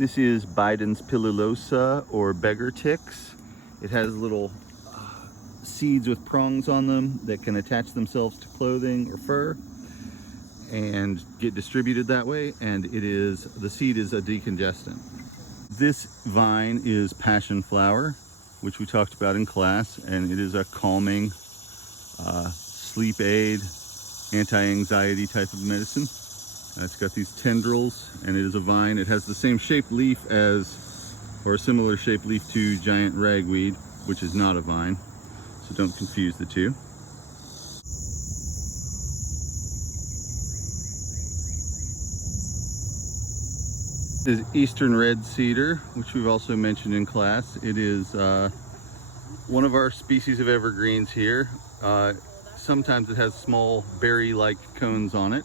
This is Biden's pilosa, or beggar ticks. It has little seeds with prongs on them that can attach themselves to clothing or fur and get distributed that way, and the seed is a decongestant. This vine is passion flower, which we talked about in class, and it is a calming sleep aid, anti-anxiety type of medicine. It's got these tendrils, and it is a vine. It has the same shaped leaf or a similar shaped leaf to giant ragweed, which is not a vine, so don't confuse the two. This is Eastern red cedar, which we've also mentioned in class. It is one of our species of evergreens here. Sometimes it has small berry-like cones on it,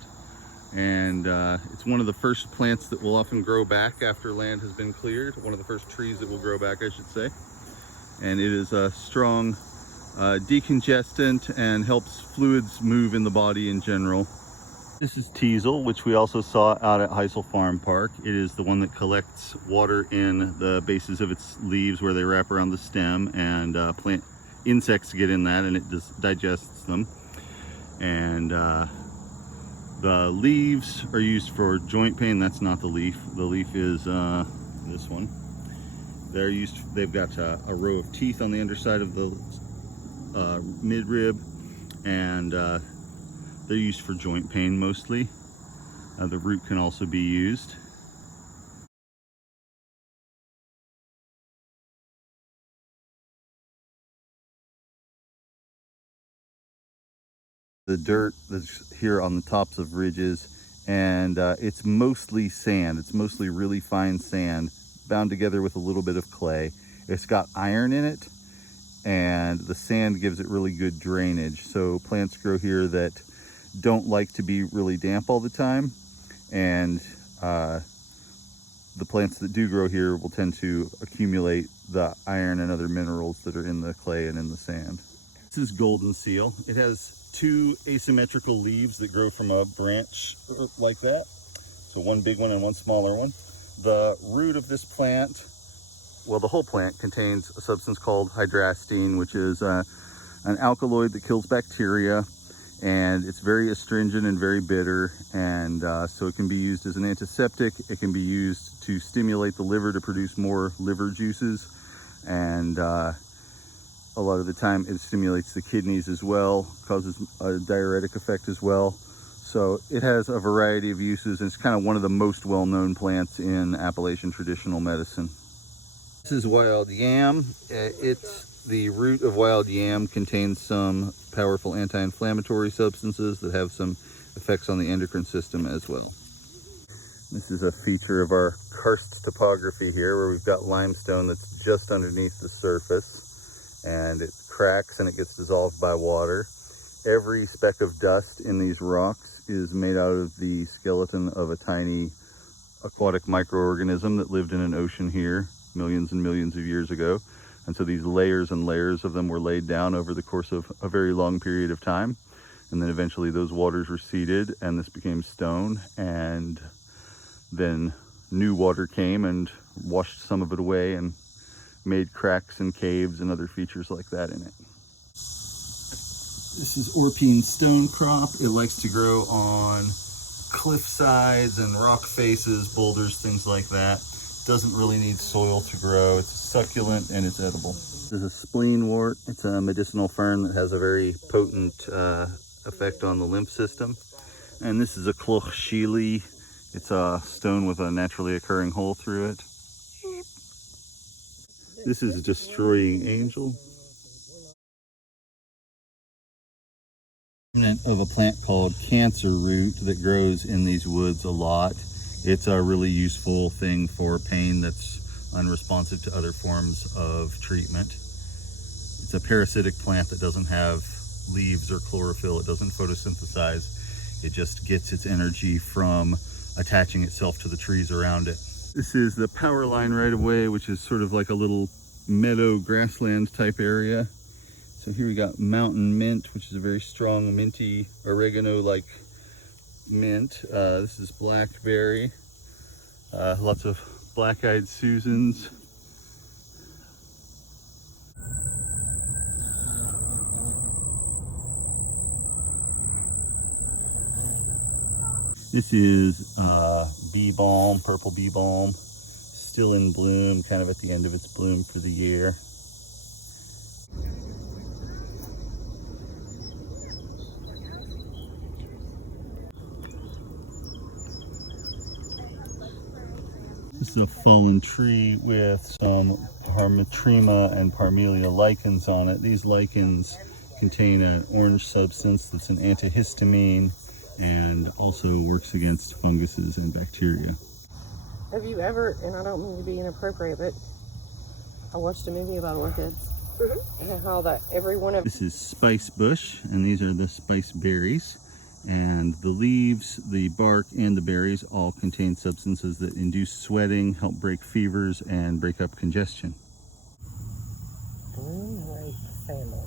and it's one of the first plants that will often grow back after land has been cleared. One of the first trees that will grow back, I should say. And it is a strong decongestant and helps fluids move in the body in general. This is teasel, which we also saw out at Heisel Farm Park. It is the one that collects water in the bases of its leaves where they wrap around the stem, and plant insects get in that and it just digests them. And the leaves are used for joint pain. That's not the leaf. The leaf is this one. They've got a row of teeth on the underside of the midrib, and they're used for joint pain mostly. The root can also be used. The dirt that's here on the tops of ridges, and it's mostly sand. It's mostly really fine sand bound together with a little bit of clay. It's got iron in it, and the sand gives it really good drainage. So plants grow here that don't like to be really damp all the time, and the plants that do grow here will tend to accumulate the iron and other minerals that are in the clay and in the sand. This is golden seal. It has two asymmetrical leaves that grow from a branch like that. So one big one and one smaller one. The root of this plant, well, the whole plant contains a substance called hydrastine, which is an alkaloid that kills bacteria, and it's very astringent and very bitter, and so it can be used as an antiseptic. It can be used to stimulate the liver to produce more liver juices, and a lot of the time it stimulates the kidneys as well, causes a diuretic effect as well. So it has a variety of uses, and it's kind of one of the most well-known plants in Appalachian traditional medicine. This is wild yam. The root of wild yam contains some powerful anti-inflammatory substances that have some effects on the endocrine system as well. This is a feature of our karst topography here, where we've got limestone that's just underneath the surface, and it cracks and it gets dissolved by water. Every speck of dust in these rocks is made out of the skeleton of a tiny aquatic microorganism that lived in an ocean here millions and millions of years ago. And so these layers and layers of them were laid down over the course of a very long period of time. And then eventually those waters receded and this became stone. And then new water came and washed some of it away and made cracks and caves and other features like that in it. This is Orpine stone crop. It likes to grow on cliff sides and rock faces, boulders, things like that. Doesn't really need soil to grow. It's succulent and it's edible. This is a spleenwort. It's a medicinal fern that has a very potent effect on the lymph system. And this is a clochshili. It's a stone with a naturally occurring hole through it. This is a destroying angel. Of a plant called cancer root that grows in these woods a lot. It's a really useful thing for pain that's unresponsive to other forms of treatment. It's a parasitic plant that doesn't have leaves or chlorophyll. It doesn't photosynthesize. It just gets its energy from attaching itself to the trees around it. This is the power line right away, which is sort of like a little meadow grassland type area. So here we got mountain mint, which is a very strong minty oregano-like mint. This is blackberry. Lots of black-eyed Susans. This is bee balm, purple bee balm, still in bloom, kind of at the end of its bloom for the year. This is a fallen tree with some Parmetrema and Parmelia lichens on it. These lichens contain an orange substance that's an antihistamine and also works against funguses and bacteria. Have you ever, and I don't mean to be inappropriate, but I watched a movie about orchids and how that every one of... This is spice bush, and these are the spice berries. And the leaves, the bark, and the berries all contain substances that induce sweating, help break fevers, and break up congestion. Bloom Rape family.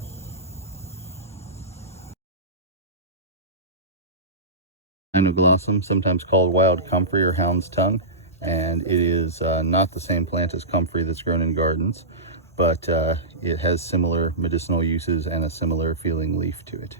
Gynoglossum, sometimes called wild comfrey or hound's tongue, and it is not the same plant as comfrey that's grown in gardens, but it has similar medicinal uses and a similar feeling leaf to it.